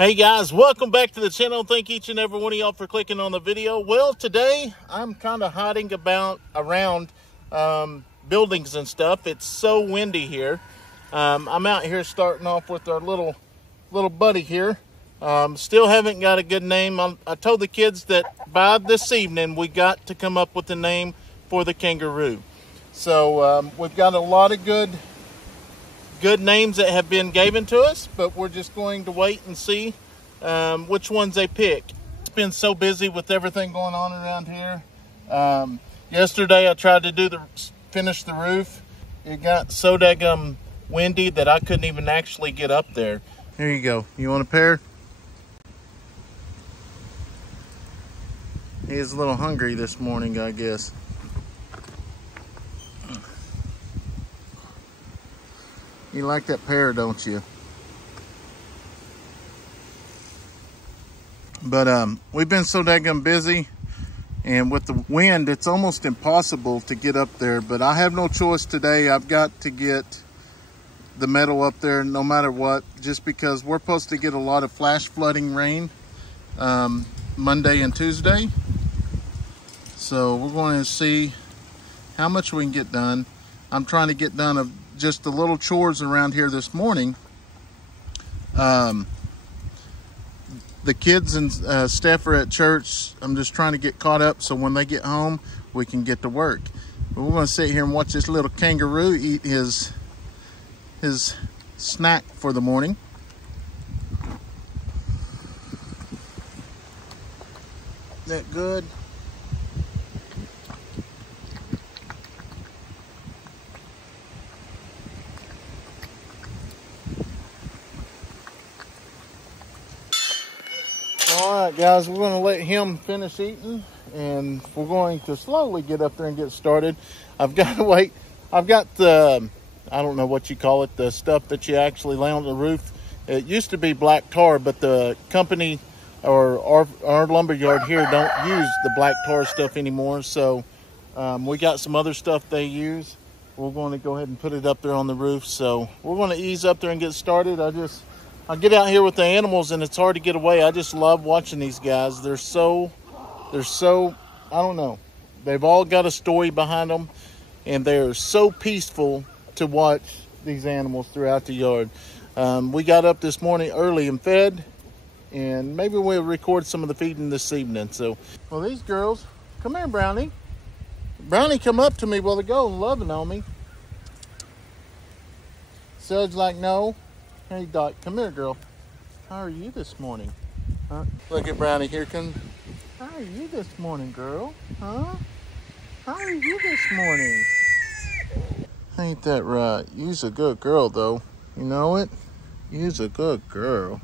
Hey guys, welcome back to the channel. Thank each and every one of y'all for clicking on the video. Well, today I'm kind of hiding around buildings and stuff. It's so windy here. I'm out here starting off with our little buddy here. Still haven't got a good name. I told the kids that by this evening we got to come up with a name for the kangaroo. So we've got a lot of good names that have been given to us, but we're just going to wait and see which ones they pick. It's been so busy with everything going on around here. Yesterday I tried to finish the roof. It got so daggum windy that I couldn't even actually get up there. Here you go. You want a pair? He is a little hungry this morning, I guess. You like that pair, don't you? But we've been so daggum busy, and with the wind, it's almost impossible to get up there. But I have no choice today. I've got to get the metal up there no matter what, just because we're supposed to get a lot of flash flooding rain Monday and Tuesday. So we're going to see how much we can get done. I'm trying to get done just the little chores around here this morning. The kids and staff are at church. I'm just trying to get caught up so when they get home, we can get to work. But we're going to sit here and watch this little kangaroo eat his snack for the morning. Isn't that good? All right, guys, we're going to let him finish eating, and we're going to slowly get up there and get started. I've got to wait. I've got the, I don't know what you call it, the stuff that you actually lay on the roof. It used to be black tar, but the company or our lumber yard here don't use the black tar stuff anymore. So we got some other stuff they use. We're going to go ahead and put it up there on the roof. So we're going to ease up there and get started. I get out here with the animals and it's hard to get away. I just love watching these guys. They're so, I don't know. They've all got a story behind them, and they're so peaceful to watch these animals throughout the yard. We got up this morning early and fed, and maybe we'll record some of the feeding this evening. So, well, these girls, come here, Brownie. Brownie come up to me a while ago and loving on me. Sud's like, no. Hey, Dot, come here, girl. How are you this morning? Huh? Look at Brownie. Here comes. How are you this morning, girl? Huh? How are you this morning? Ain't that right? You's a good girl, though. You know it? You's a good girl.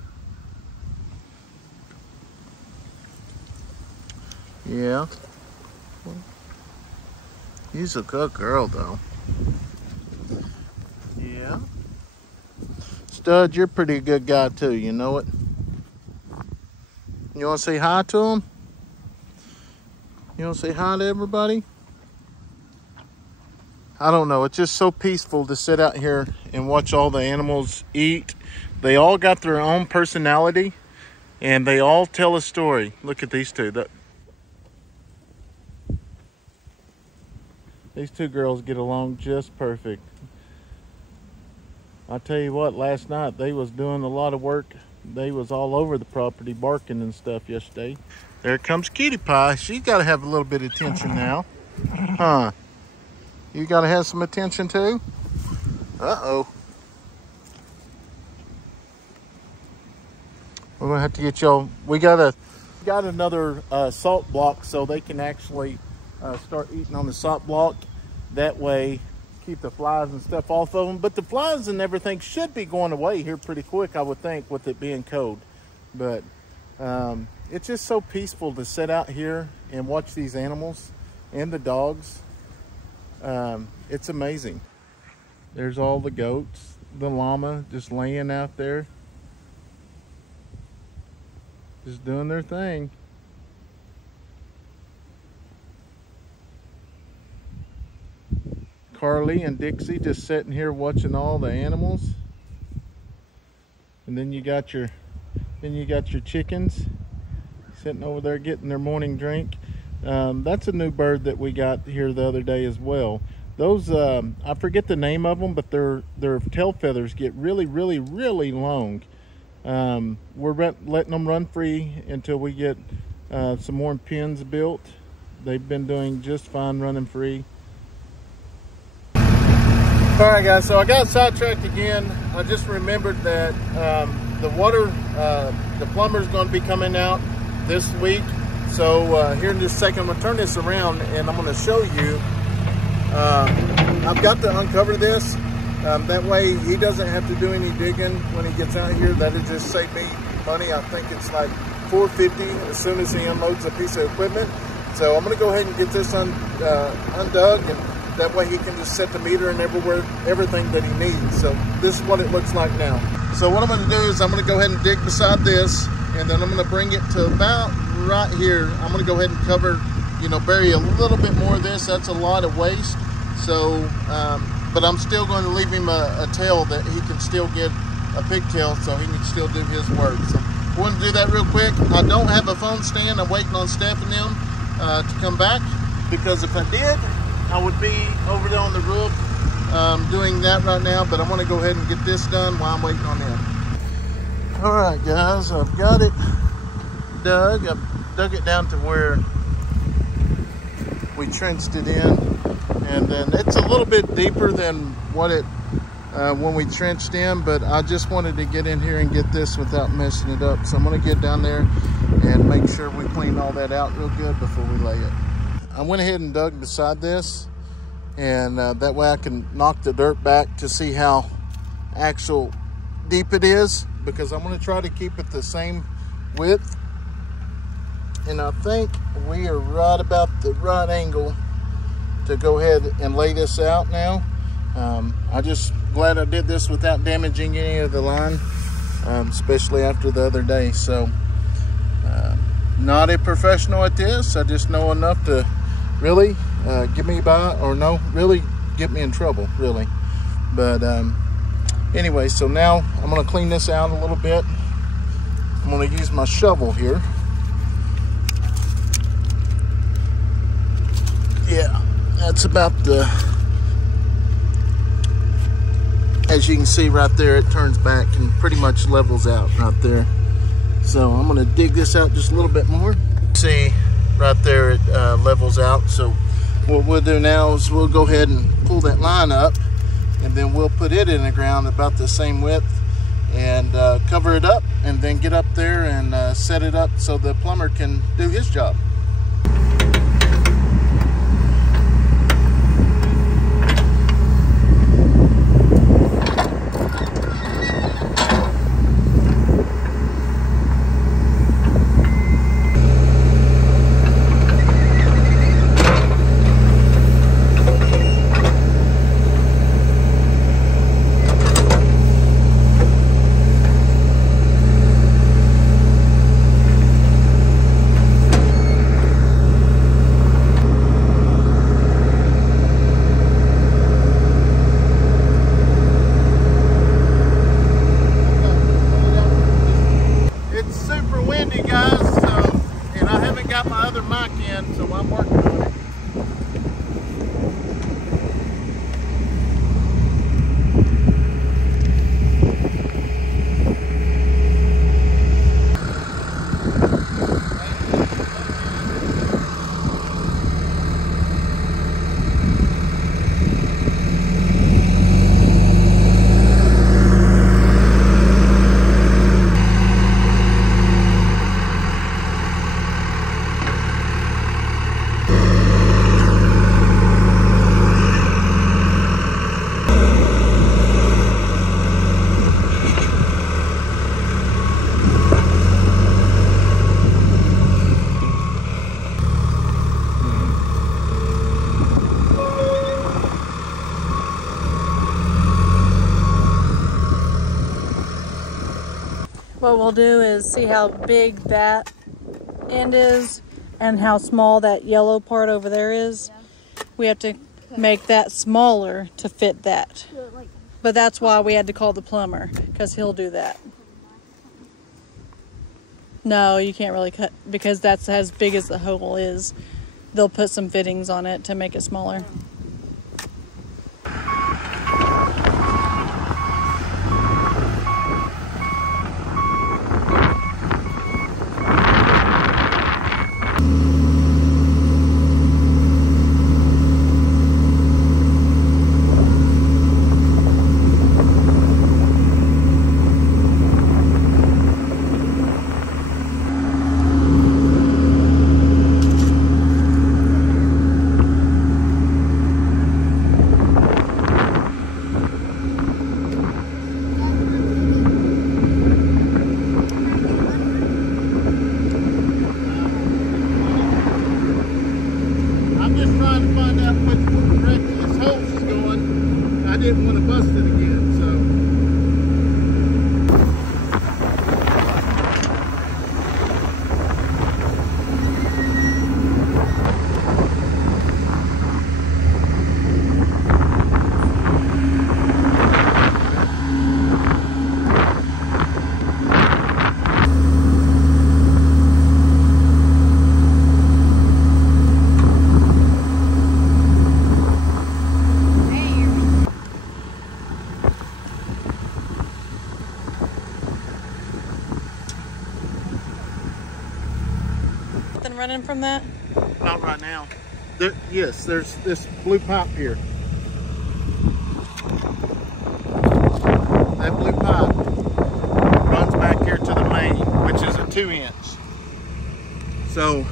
Yeah. You's a good girl, though. Yeah. Stud, you're a pretty good guy too, you know it? You want to say hi to him? You want to say hi to everybody? I don't know, it's just so peaceful to sit out here and watch all the animals eat. They all got their own personality, and they all tell a story. Look at these two. These two girls get along just perfect. I tell you what, last night they was doing a lot of work. They was all over the property barking and stuff yesterday. There comes Cutie Pie. She's got to have a little bit of attention now. Huh? You got to have some attention too? Uh-oh. We're going to have to get y'all... We got another salt block so they can actually start eating on the salt block. That way... keep the flies and stuff off of them, but the flies and everything should be going away here pretty quick, I would think, with it being cold. But it's just so peaceful to sit out here and watch these animals and the dogs. It's amazing. There's all the goats, the llama just laying out there, just doing their thing. Carly and Dixie just sitting here watching all the animals. And then you got your Then you got your chickens sitting over there getting their morning drink. That's a new bird that we got here the other day as well. Those, I forget the name of them, but their tail feathers get really, really, really long. We're letting them run free until we get some more pens built. They've been doing just fine running free. All right, guys, so I got sidetracked again. I just remembered that the water, the plumber's going to be coming out this week. So here in just a second, I'm going to turn this around and I'm going to show you. I've got to uncover this. That way he doesn't have to do any digging when he gets out here. That'll just save me money. I think it's like $4.50 as soon as he unloads a piece of equipment. So I'm going to go ahead and get this undug, and that way he can just set the meter and everything that he needs. So this is what it looks like now. So what I'm going to do is I'm going to go ahead and dig beside this, and then I'm going to bring it to about right here. I'm going to go ahead and cover, you know, bury a little bit more of this. That's a lot of waste. So, but I'm still going to leave him a tail that he can still get a pigtail so he can still do his work. So I want to do that real quick. I don't have a phone stand. I'm waiting on Steph and them to come back, because if I did, I would be over there on the roof doing that right now. But I'm going to go ahead and get this done while I'm waiting on them. All right, guys, I've got it dug. I've dug it down to where we trenched it in, and then it's a little bit deeper than what it when we trenched in, but I just wanted to get in here and get this without messing it up. So I'm going to get down there and make sure we clean all that out real good before we lay it. I went ahead and dug beside this, and that way I can knock the dirt back to see how actual deep it is, because I'm going to try to keep it the same width. And I think we are right about the right angle to go ahead and lay this out now. I just glad I did this without damaging any of the line, especially after the other day. So not a professional at this. I just know enough to really get me by, or no, really get me in trouble, really. But anyway, so now I'm going to clean this out a little bit. I'm going to use my shovel here. Yeah, that's about the, as you can see right there, it turns back and pretty much levels out right there. So I'm going to dig this out just a little bit more. See right there, it levels out. So what we'll do now is we'll go ahead and pull that line up, and then we'll put it in the ground about the same width, and cover it up, and then get up there and set it up so the plumber can do his job. What we'll do is see how big that end is and how small that yellow part over there is. We have to make that smaller to fit that. But that's why we had to call the plumber, because he'll do that. No, you can't really cut because that's as big as the hole is. They'll put some fittings on it to make it smaller. Running from that? Not right now. Yes, there's this blue pipe here. That blue pipe runs back here to the main, which is a 2-inch. So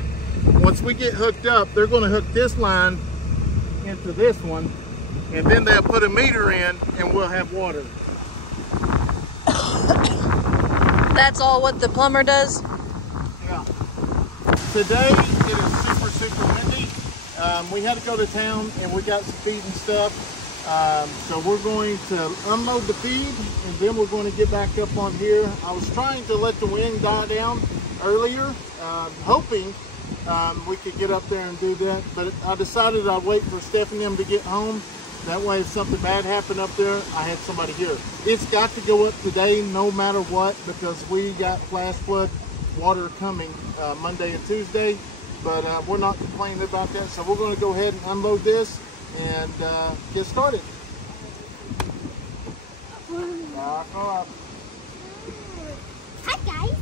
once we get hooked up, they're going to hook this line into this one, and then they'll put a meter in and we'll have water. That's all what the plumber does? Yeah. Today it is super windy. We had to go to town and we got some feed and stuff. So we're going to unload the feed and then we're going to get back up on here. I was trying to let the wind die down earlier, hoping we could get up there and do that. But I decided I'd wait for Stephanie and them to get home. That way if something bad happened up there, I had somebody here. It's got to go up today no matter what because we got flash flood water coming Monday and Tuesday, but we're not complaining about that, so we're going to go ahead and unload this and get started. Hi guys.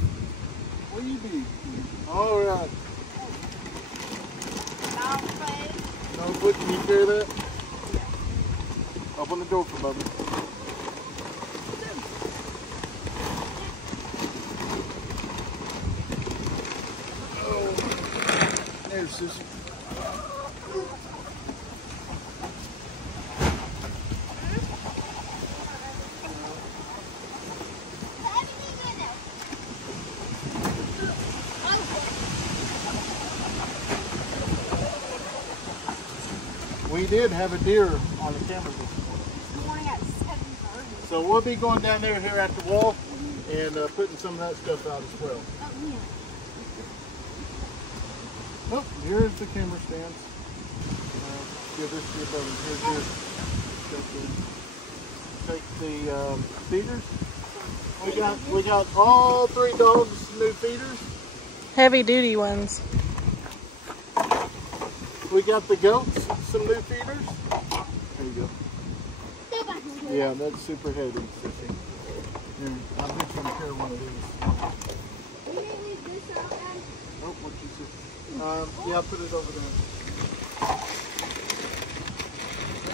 What do you do? All right. No, quick, can you carry that? Open the door for Bubby. There's this. We did have a deer on the camera this morning. So we'll be going down there here at the wall and putting some of that stuff out as well. Oh, here's the camera stand. Give this to your brother. Here's your. Take the feeders. We got all 3 dogs new feeders. Heavy duty ones. We got the goats some new feeders. There you go. Yeah, that's super heavy, Sissy. Here, I'll get you to carry one of these. Oh, what you see? Yeah, I'll put it over there.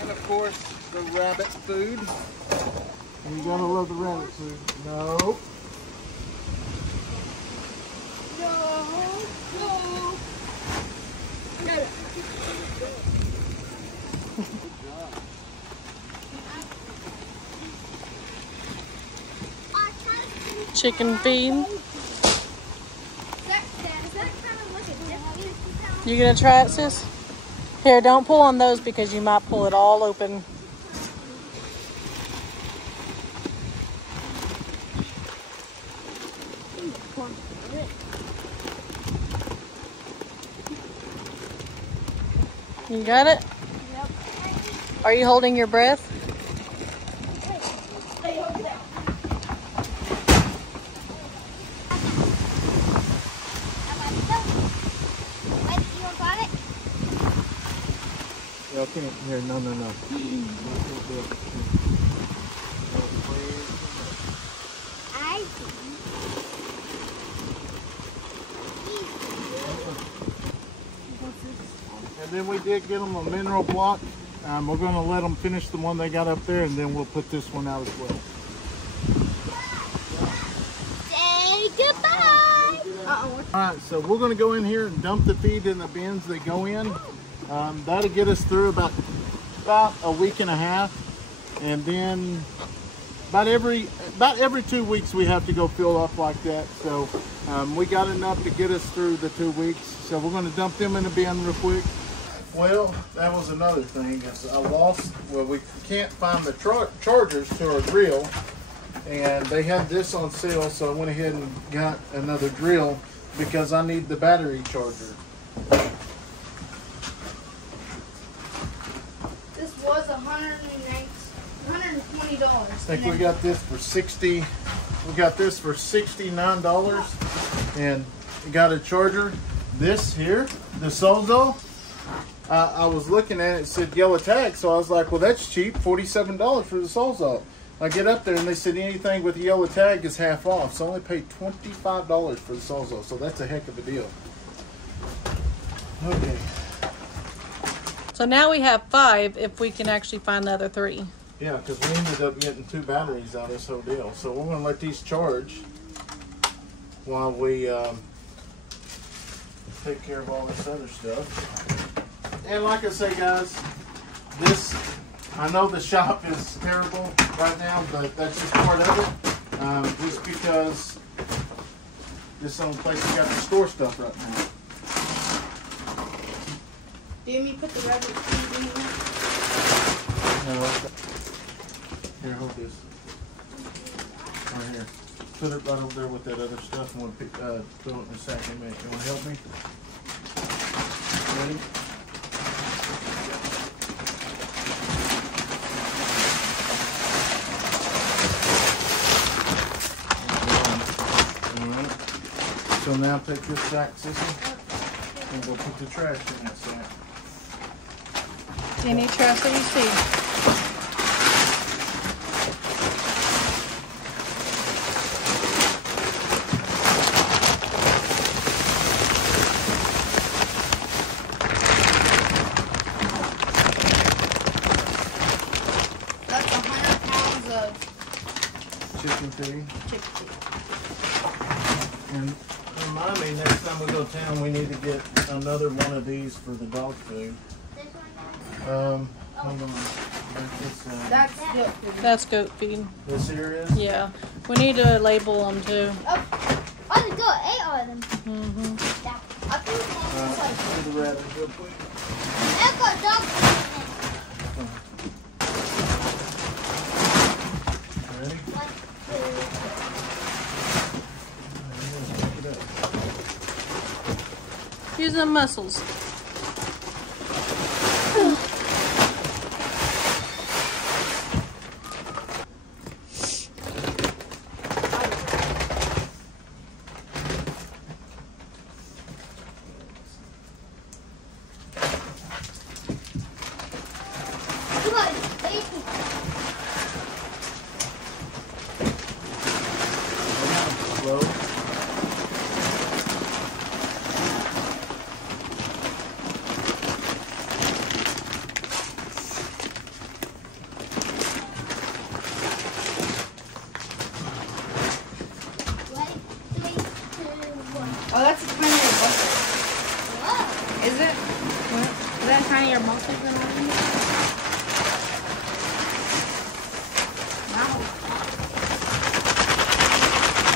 And of course, the rabbit food. You gotta love the rabbit food. No. Chicken feed. You gonna try it, sis? Here, don't pull on those because you might pull it all open. You got it? Yep. Are you holding your breath? Y'all can't. Here, no. I And then we did get them a mineral block. We're going to let them finish the one they got up there, and then we'll put this one out as well. say goodbye. All right, so we're going to go in here and dump the feed in the bins they go in. That'll get us through about a week and a half, and then about every 2 weeks we have to go fill up like that. So we got enough to get us through the 2 weeks. So we're going to dump them in the bin real quick. Well, that was another thing. We can't find the chargers to our drill, and they had this on sale, so I went ahead and got another drill because I need the battery charger. This was $120. I think we got this for $60. We got this for $69, and we got a charger. This here, the Sozo. I was looking at it, it said yellow tag, so I was like, well, that's cheap, $47 for the Sozo. I get up there and they said anything with the yellow tag is half off, so I only paid $25 for the Sozo, so that's a heck of a deal. Okay. So now we have 5 if we can actually find the other 3. Yeah, because we ended up getting 2 batteries out of this whole deal. So we're going to let these charge while we take care of all this other stuff. And like I say, guys, I know the shop is terrible right now, but that's just part of it. Just because this is the only place we got to store stuff right now. Do you mean put the rubber trees in here? No. Here, hold this. Right here. Put it right over there with that other stuff, and we'll throw it in a sack in a minute. You want to help me? Ready? Alright. So now take this sack, Sissy, and we'll put the trash in that sack. Any trash that you see. That's 100 pounds of Chicken feed. chicken feed. And remind me, next time we go to town, we need to get another one of these for the dog food. Hold on. That's good. That's goat feed. This here is? Yeah. We need to label them too. Oh, they got 8 of them. Mm-hmm. Yeah. I think that's like. Do the rabbit real quick. I've got dog food Ready? in it. 1, 2. Let's pick it up. Use them muscles. Slow. Oh, that's a tinier bucket. Is it? What? Is that tinier bucket than I think? Wow.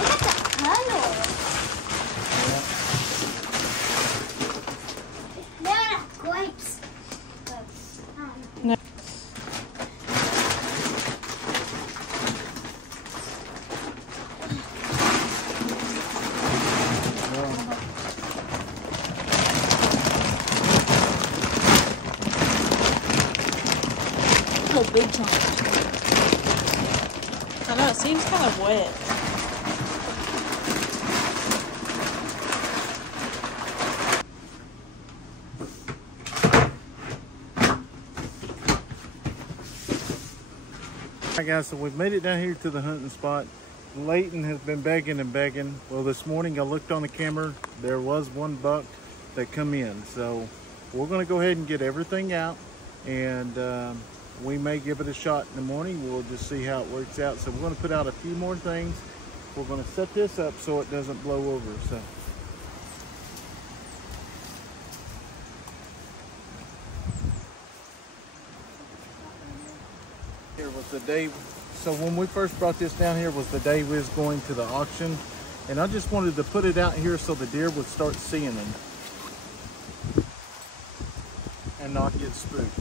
Look at the color. They're like grapes. No. Big chunk. I know, it seems kind of wet. Alright guys, so we've made it down here to the hunting spot. Leighton has been begging and begging. Well, this morning I looked on the camera, there was one buck that come in. So we're gonna go ahead and get everything out, and we may give it a shot in the morning. We'll just see how it works out. So we're gonna put out a few more things. We're gonna set this up so it doesn't blow over. So here was the day. So when we first brought this down here was the day we was going to the auction, and I just wanted to put it out here so the deer would start seeing them and not get spooked.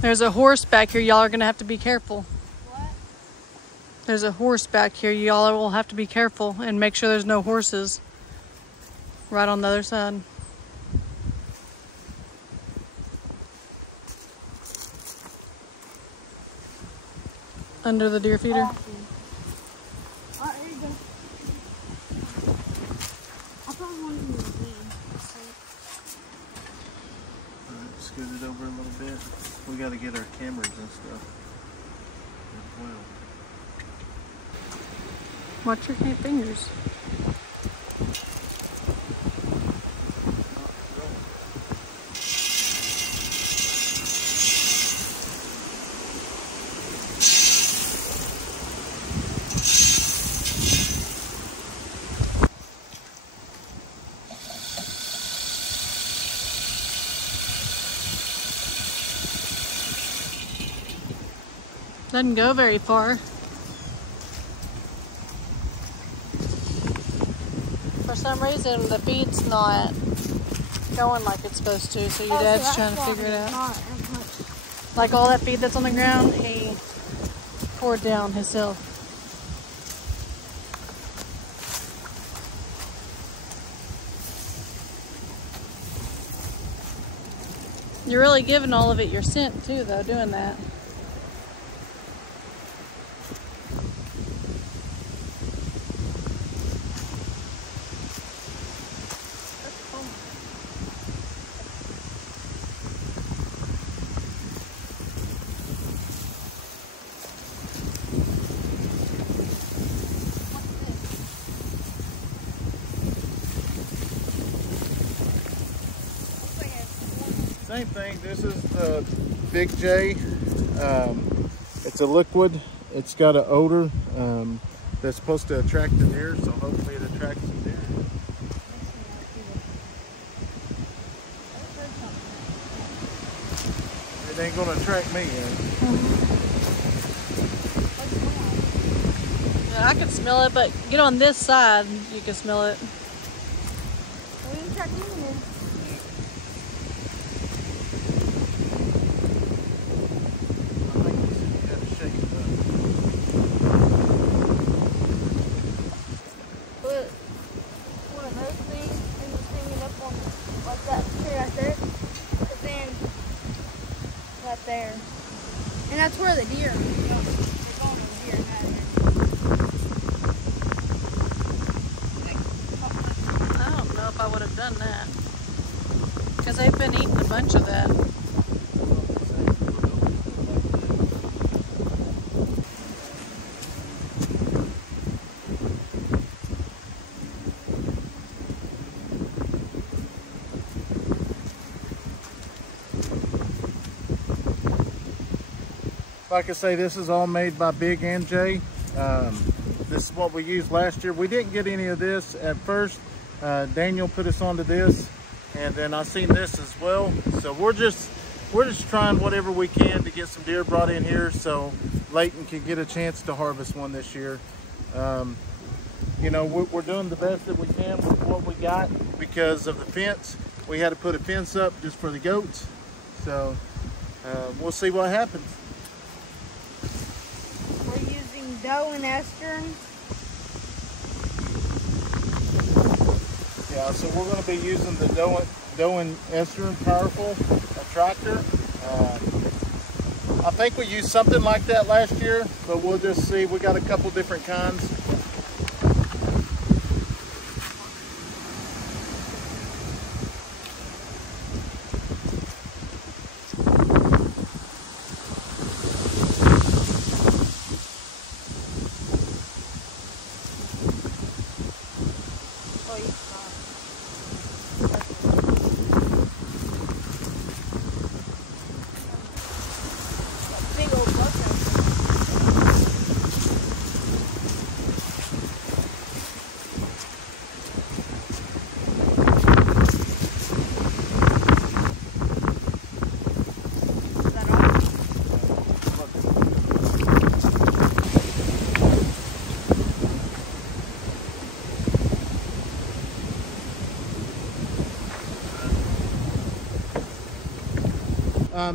There's a horse back here. Y'all are gonna have to be careful. What? There's a horse back here. Y'all will have to be careful and make sure there's no horses right on the other side. Under the deer feeder. Alright, here you go. I probably want to use the Alright, scoot it over a little bit. We got to get our cameras and stuff as well. Watch your fingers. Doesn't go very far. For some reason, the feed's not going like it's supposed to, so your dad's trying to figure it out. Like all that feed that's on the ground, he poured down himself. You're really giving all of it your scent too, though, doing that. Same thing. This is the Big J. It's a liquid. It's got an odor that's supposed to attract the deer, so hopefully it attracts the deer. It ain't gonna attract me yet. Yeah, I can smell it, but get on this side, you can smell it. There. And that's where the deer are. They're going over here in that area. I don't know if I would have done that. Because they've been eating a bunch of that. Like I say, this is all made by Big and J. This is what we used last year. We didn't get any of this at first. Daniel put us onto this, and then I seen this as well. So we're just trying whatever we can to get some deer brought in here so Leighton can get a chance to harvest one this year. You know, we're doing the best that we can with what we got because of the fence. We had to put a fence up just for the goats. So we'll see what happens. We're using dough and estern. Yeah, so we're going to be using the dough and estern powerful tractor. I think we used something like that last year, but we'll just see. We got a couple different kinds.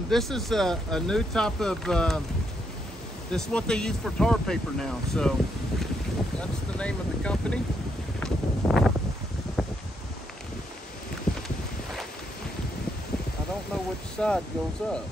This is a new type of, this is what they use for tar paper now. So that's the name of the company. I don't know which side goes up.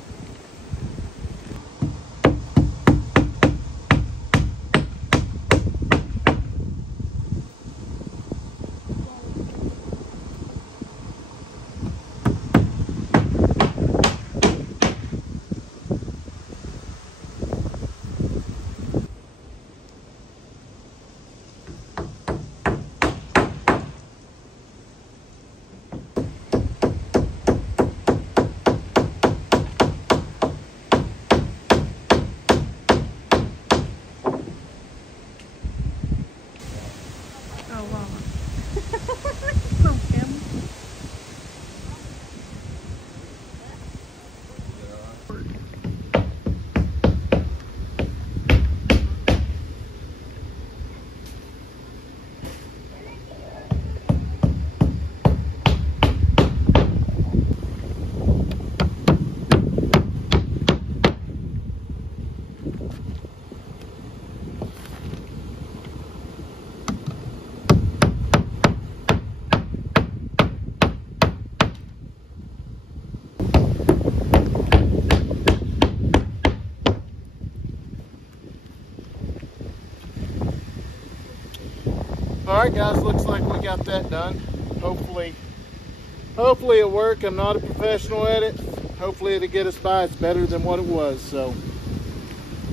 Alright guys, looks like we got that done. Hopefully it'll work. I'm not a professional at it. Hopefully it'll get us by. It's better than what it was. So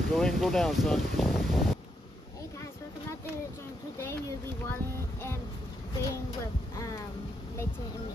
go ahead and go down, son. Hey guys, welcome back to the channel. Today we'll be watering and feeding with Leighton and me.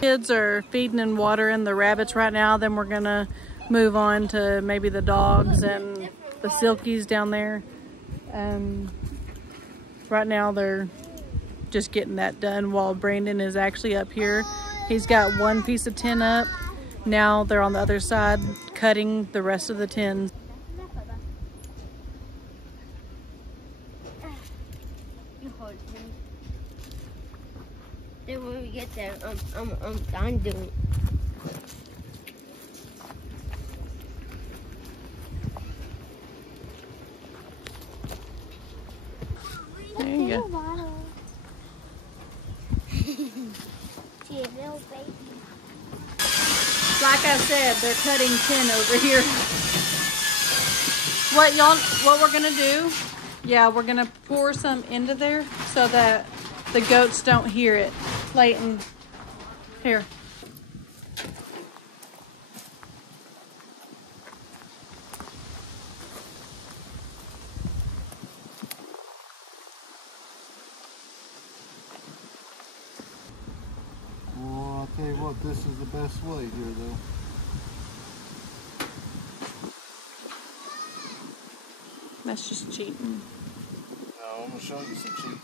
Kids are feeding and watering the rabbits right now. Then we're gonna move on to maybe the dogs and the silkies down there. And right now they're just getting that done while Brandon is actually up here. He's got one piece of tin up. Now they're on the other side cutting the rest of the tins. You hold him. Then when we get there, I'm doing it. There you go. Like I said, they're cutting tin over here. What we're gonna do, yeah, we're gonna pour some into there so that the goats don't hear it. Leighton, here. Well, I'll tell you what, this is the best way here though. That's just cheating. No, I'm gonna show you some cheating.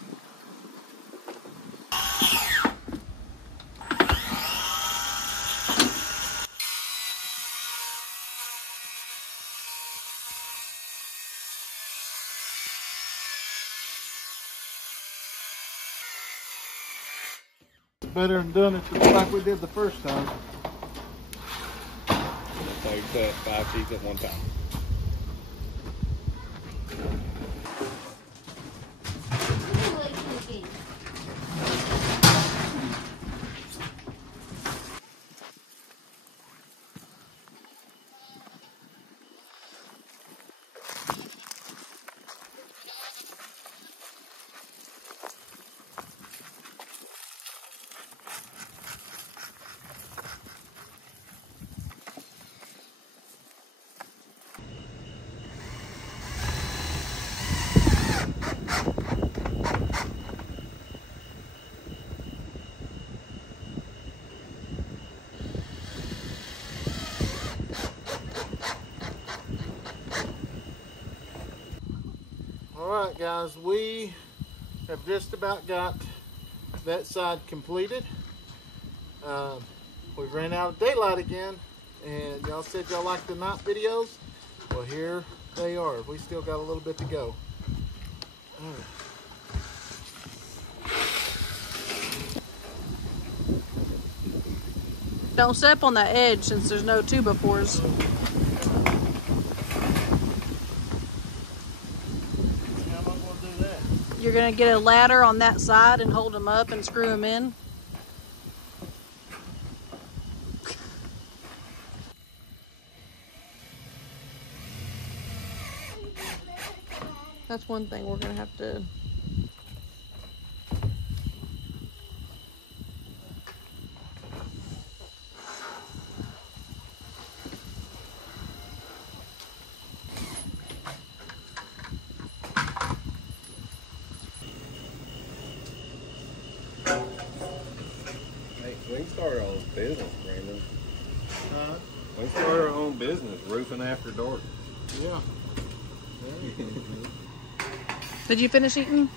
better than doing it like we did the first time. So you cut 5 sheets at one time. Alright guys, we have just about got that side completed. We ran out of daylight again, and y'all said y'all liked the night videos. Well, here they are. We still got a little bit to go. Don't step on that edge since there's no 2x4s. How am I going to do that? You're gonna get a ladder on that side and hold them up and screw them in. That's one thing we're gonna have to. Hey, we can start our own business, Brandon. We can start our own business, roofing after dark. Yeah. Did you finish eating?